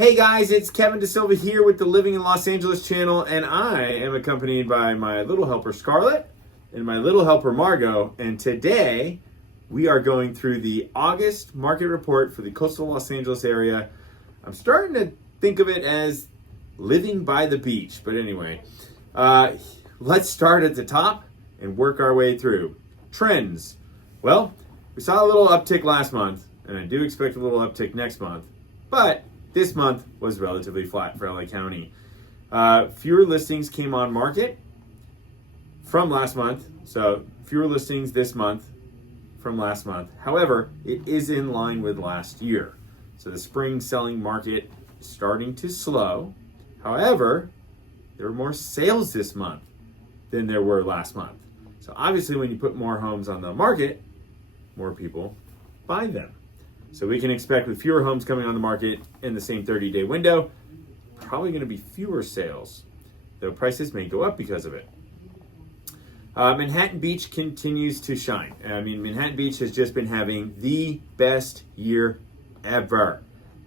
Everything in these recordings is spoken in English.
Hey guys, it's Kevin DeSilva here with the Living in Los Angeles channel, and I am accompanied by my little helper Scarlett and my little helper Margot, and today we are going through the August market report for the coastal Los Angeles area. I'm starting to think of it as living by the beach, but anyway, let's start at the top and work our way through. Trends. Well, we saw a little uptick last month, and I do expect a little uptick next month, but this month was relatively flat for LA County. Fewer listings came on market from last month, so fewer listings this month from last month. However, it is in line with last year. So the spring selling market is starting to slow. However, there were more sales this month than there were last month. So obviously when you put more homes on the market, more people buy them. So we can expect with fewer homes coming on the market in the same 30-day window, probably going to be fewer sales, though prices may go up because of it. Manhattan Beach continues to shine. I mean, Manhattan Beach has just been having the best year ever.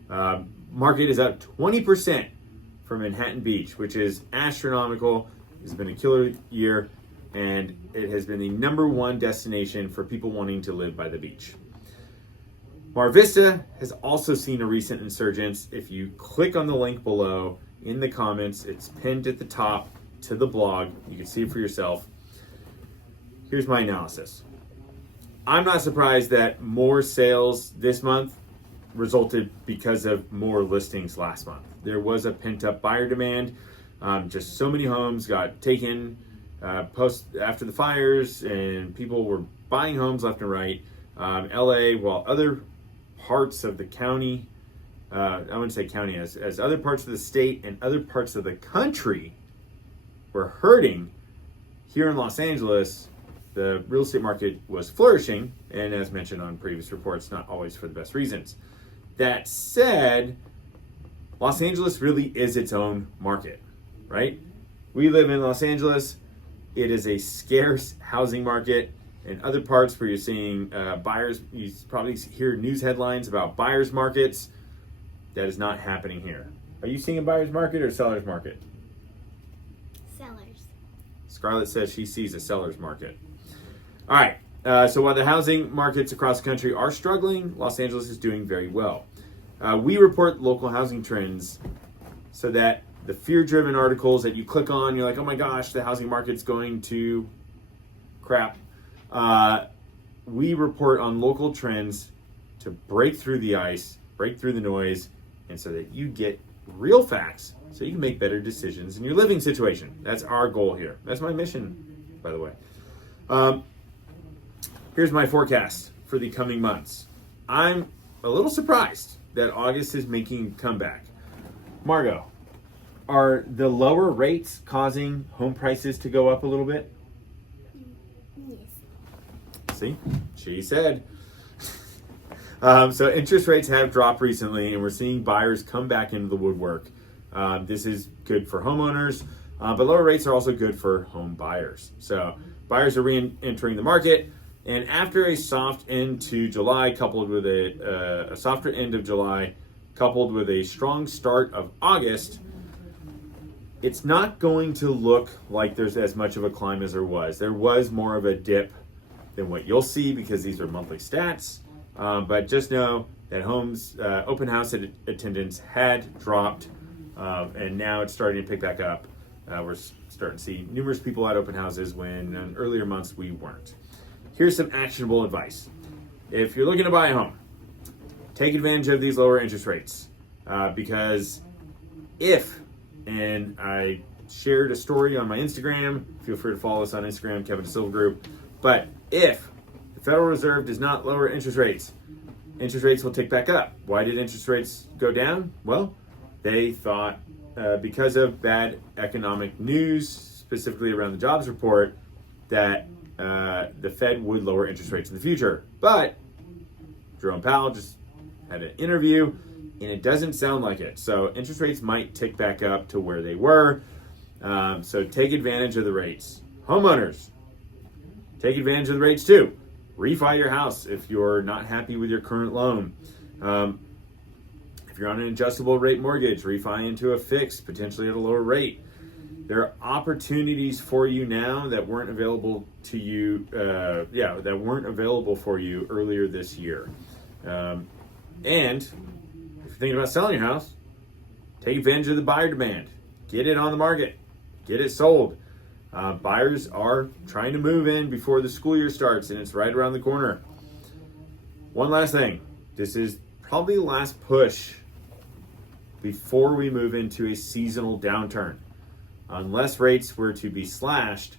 Market is up 20% for Manhattan Beach, which is astronomical. It's been a killer year, and it has been the #1 destination for people wanting to live by the beach. Mar Vista has also seen a recent insurgence. If you click on the link below in the comments, it's pinned at the top to the blog. You can see it for yourself. Here's my analysis. I'm not surprised that more sales this month resulted because of more listings last month. There was a pent-up buyer demand. Just so many homes got taken after the fires, and people were buying homes left and right. LA, while other parts of the county, I wouldn't say county, as other parts of the state and other parts of the country were hurting, here in Los Angeles, the real estate market was flourishing, and as mentioned on previous reports, not always for the best reasons. That said, Los Angeles really is its own market, right? We live in Los Angeles. It is a scarce housing market. In other parts where you're seeing buyers, you probably hear news headlines about buyers markets. That is not happening here. Are you seeing a buyer's market or seller's market? Sellers. Scarlett says she sees a seller's market. All right, so while the housing markets across the country are struggling, Los Angeles is doing very well. We report local housing trends so that the fear-driven articles that you click on, you're like, oh my gosh, the housing market's going to crap. We report on local trends to break through the ice, break through the noise, and so that you get real facts so you can make better decisions in your living situation. That's our goal here. That's my mission, by the way. Here's my forecast for the coming months. I'm a little surprised that August is making a comeback. Margot, are the lower rates causing home prices to go up a little bit? See, she said. So interest rates have dropped recently, and we're seeing buyers come back into the woodwork. This is good for homeowners, but lower rates are also good for home buyers. So buyers are re-entering the market, and after a soft end to July, coupled with a softer end of July, coupled with a strong start of August, it's not going to look like there's as much of a climb as there was. There was more of a dip than what you'll see because these are monthly stats. But just know that homes, open house attendance had dropped, and now it's starting to pick back up. We're starting to see numerous people at open houses when in earlier months we weren't. Here's some actionable advice. If you're looking to buy a home, take advantage of these lower interest rates because and I shared a story on my Instagram, feel free to follow us on Instagram, Kevin DeSilva Group, but if the Federal Reserve does not lower interest rates will tick back up. Why did interest rates go down? Well, they thought because of bad economic news, specifically around the jobs report, that the Fed would lower interest rates in the future. But Jerome Powell just had an interview, and it doesn't sound like it. So interest rates might tick back up to where they were. So take advantage of the rates. Homeowners, take advantage of the rates too. Refi your house if you're not happy with your current loan. If you're on an adjustable rate mortgage, refi into a fixed, potentially at a lower rate. There are opportunities for you now that weren't available to you, that weren't available for you earlier this year. And if you're thinking about selling your house, take advantage of the buyer demand. Get it on the market. Get it sold. Buyers are trying to move in before the school year starts, and it's right around the corner. One last thing. This is probably the last push before we move into a seasonal downturn. Unless rates were to be slashed,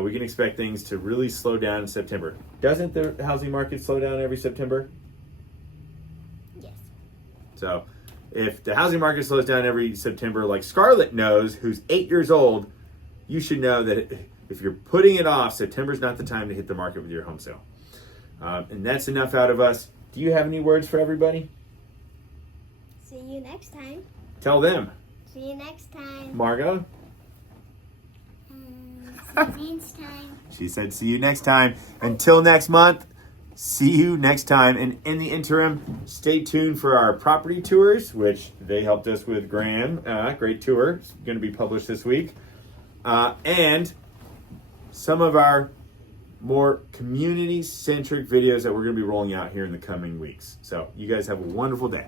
we can expect things to really slow down in September. Doesn't the housing market slow down every September? Yes. So if the housing market slows down every September, like Scarlett knows, who's 8 years old, you should know that if you're putting it off, September's not the time to hit the market with your home sale. And that's enough out of us. Do you have any words for everybody? See you next time. Tell them. See you next time. Margot? See you next time. She said, see you next time. Until next month, see you next time. And in the interim, stay tuned for our property tours, which they helped us with Graham. Great tour. It's going to be published this week. And some of our more community-centric videos that we're going to be rolling out here in the coming weeks. So you guys have a wonderful day.